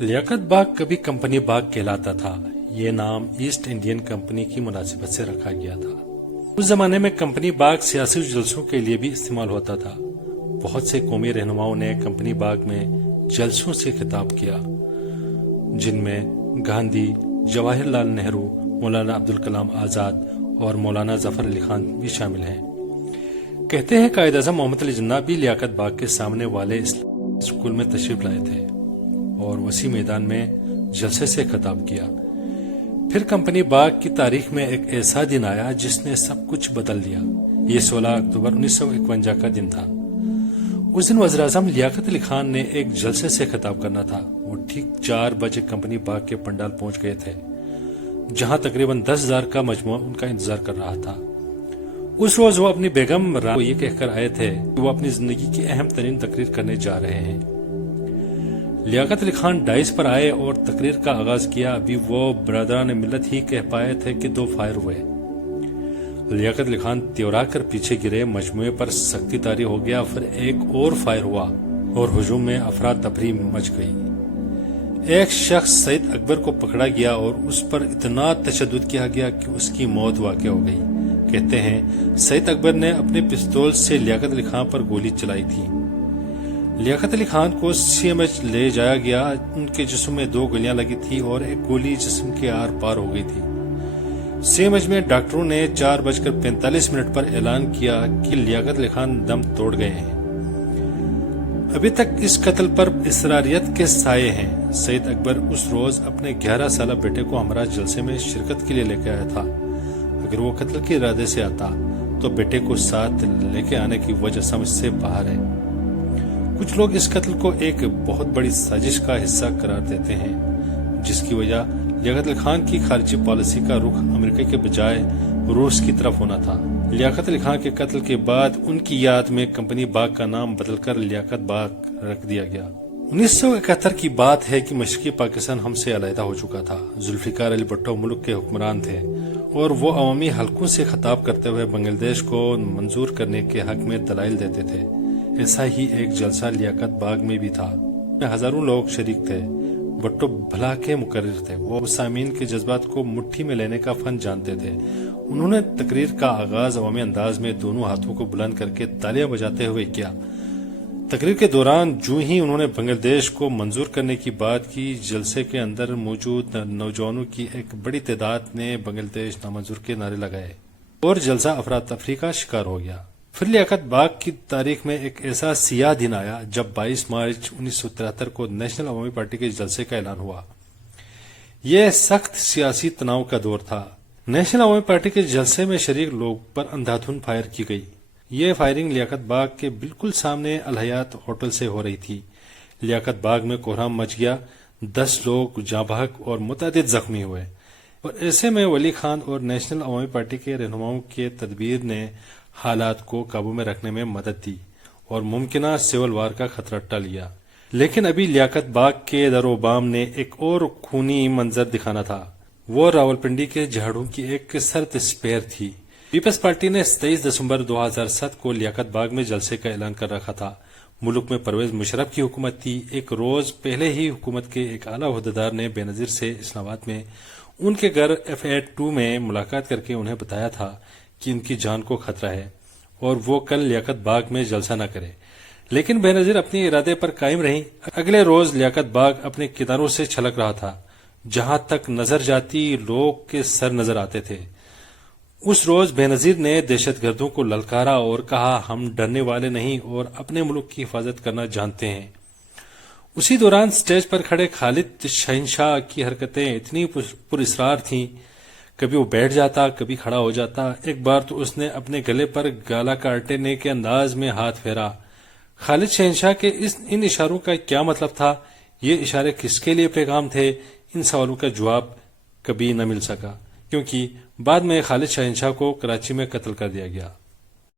لیاقت باغ کبھی کمپنی باغ کہلاتا تھا۔ یہ نام ایسٹ انڈین کمپنی کی مناسبت سے رکھا گیا تھا۔ اس زمانے میں کمپنی باغ سیاسی جلسوں کے لیے بھی استعمال ہوتا تھا۔ بہت سے قومی رہنماؤں نے کمپنی باغ میں جلسوں سے خطاب کیا، جن میں گاندھی، جواہر لال نہرو، مولانا عبدالکلام آزاد اور مولانا ظفر علی خان بھی شامل ہیں۔ کہتے ہیں قائد اعظم محمد علی جناح بھی لیاقت باغ کے سامنے والے اسکول میں تشریف لائے تھے اور وسیع میدان میں جلسے سے خطاب کیا۔ پھر کمپنی باغ کی تاریخ میں ایک ایسا دن آیا جس نے سب کچھ بدل دیا۔ یہ 16 اکتوبر 1951 کا دن تھا۔ اس دن وزیر اعظم لیاقت علی خان نے ایک جلسے سے خطاب کرنا تھا۔ وہ ٹھیک 4 بجے کمپنی باغ کے پنڈال پہنچ گئے تھے، جہاں تقریباً 10,000 کا مجموعہ ان کا انتظار کر رہا تھا۔ اس روز وہ اپنی بیگم کو یہ کہہ کر آئے تھے کہ وہ اپنی زندگی کی اہم ترین تقریر کرنے جا رہے ہیں۔ لیاقت علی خان ڈائس پر آئے اور تقریر کا آغاز کیا۔ ابھی وہ برادران ملت ہی کہہ پائے تھے کہ 2 فائر ہوئے۔ لیاقت علی خان تیورا کر پیچھے گرے، مجموعے پر سختی طاری ہو گیا۔ پھر ایک اور فائر ہوا اور ہجوم میں افراتفری مچ گئی۔ ایک شخص سید اکبر کو پکڑا گیا اور اس پر اتنا تشدد کیا گیا کہ اس کی موت واقع ہو گئی۔ کہتے ہیں سید اکبر نے اپنے پستول سے لیاقت علی خان پر گولی چلائی تھی۔ لیاقت علی خان کو CMH لے جایا گیا۔ ان کے جسم میں 2 گولیاں لگی تھی اور ایک گولی جسم کے آر پار ہو گئی تھی۔ CMH میں ڈاکٹروں نے 4:45 پر اعلان کیا کہ لیاقت علی خان دم توڑ گئے ہیں۔ ابھی تک اس قتل پر اسراریت کے سائے ہیں۔ سید اکبر اس روز اپنے 11 سالہ بیٹے کو ہمراہ جلسے میں شرکت کے لیے لے کے آیا تھا۔ اگر وہ قتل کے ارادے سے آتا تو بیٹے کو ساتھ لے کے آنے کی وجہ سمجھ سے باہر ہے۔ کچھ لوگ اس قتل کو ایک بہت بڑی سازش کا حصہ قرار دیتے ہیں، جس کی وجہ لیاقت علی خان کی خارجی پالیسی کا رخ امریکہ کے بجائے روس کی طرف ہونا تھا۔ لیاقت علی خان کے قتل کے بعد ان کی یاد میں کمپنی باغ کا نام بدل کر لیاقت باغ رکھ دیا گیا۔ 1971 کی بات ہے کہ مشرقی پاکستان ہم سے علیحدہ ہو چکا تھا۔ ذوالفقار علی بھٹو ملک کے حکمران تھے اور وہ عوامی حلقوں سے خطاب کرتے ہوئے بنگلہ دیش کو منظور کرنے کے حق میں دلائل دیتے تھے۔ ایسا ہی ایک جلسہ لیاقت باغ میں بھی تھا۔ ہزاروں لوگ شریک تھے۔ بھٹو بھلا کے مقرر تھے۔ وہ سامعین کے جذبات کو مٹھی میں لینے کا فن جانتے تھے۔ انہوں نے تقریر کا آغاز عوامی انداز میں دونوں ہاتھوں کو بلند کر کے تالیاں بجاتے ہوئے کیا۔ تقریر کے دوران جو ہی انہوں نے بنگلہ دیش کو منظور کرنے کی بات کی، جلسے کے اندر موجود نوجوانوں کی ایک بڑی تعداد نے بنگلہ دیش نامنظور کے نعرے لگائے اور جلسہ افراتفری کا شکار ہو گیا۔ پھر لیاقت باغ کی تاریخ میں ایک ایسا سیاہ دن آیا جب 22 مارچ 1973 کو نیشنل عوامی پارٹی کے جلسے کا اعلان ہوا۔ یہ سخت سیاسی تناؤ کا دور تھا۔ نیشنل عوامی پارٹی کے جلسے میں شریک لوگ پر اندھادھند فائر کی گئی۔ یہ فائرنگ لیاقت باغ کے بالکل سامنے الحیات ہوٹل سے ہو رہی تھی۔ لیاقت باغ میں کوہرام مچ گیا، 10 لوگ جاں بحق اور متعدد زخمی ہوئے، اور ایسے میں ولی خان اور نیشنل عوامی پارٹی کے رہنماؤں کے تدبیر نے حالات کو قابو میں رکھنے میں مدد دی اور ممکنہ سول وار کا خطرہ ٹل گیا۔ لیکن ابھی لیاقت باغ کے در و بام نے ایک اور خونی منظر دکھانا تھا۔ وہ راولپنڈی کے جھاڑوں کی ایک سرد سپیر تھی۔ پیپلز پارٹی نے 23 دسمبر 2007 کو لیاقت باغ میں جلسے کا اعلان کر رکھا تھا۔ ملک میں پرویز مشرف کی حکومت تھی۔ ایک روز پہلے ہی حکومت کے ایک اعلیٰ عہدیدار نے بے نظیر سے اسلام آباد میں ان کے گھر F82 میں ملاقات کر کے انہیں بتایا تھا کہ ان کی جان کو خطرہ ہے اور وہ کل لیاقت باغ میں جلسہ نہ کرے، لیکن بے نظیر اپنے ارادے پر قائم رہیں۔ اگلے روز لیاقت باغ اپنے کناروں سے چھلک رہا تھا، جہاں تک نظر جاتی لوگ کے سر نظر آتے تھے۔ اس روز بے نظیر نے دہشت گردوں کو للکارا اور کہا، ہم ڈرنے والے نہیں اور اپنے ملک کی حفاظت کرنا جانتے ہیں۔ اسی دوران سٹیج پر کھڑے خالد شہنشاہ کی حرکتیں اتنی پر اسرار تھیں، کبھی وہ بیٹھ جاتا، کبھی کھڑا ہو جاتا۔ ایک بار تو اس نے اپنے گلے پر گالا کاٹنے کے انداز میں ہاتھ پھیرا۔ خالد شہنشاہ کے ان اشاروں کا کیا مطلب تھا؟ یہ اشارے کس کے لیے پیغام تھے؟ ان سوالوں کا جواب کبھی نہ مل سکا، کیونکہ بعد میں خالد شہنشاہ کو کراچی میں قتل کر دیا گیا۔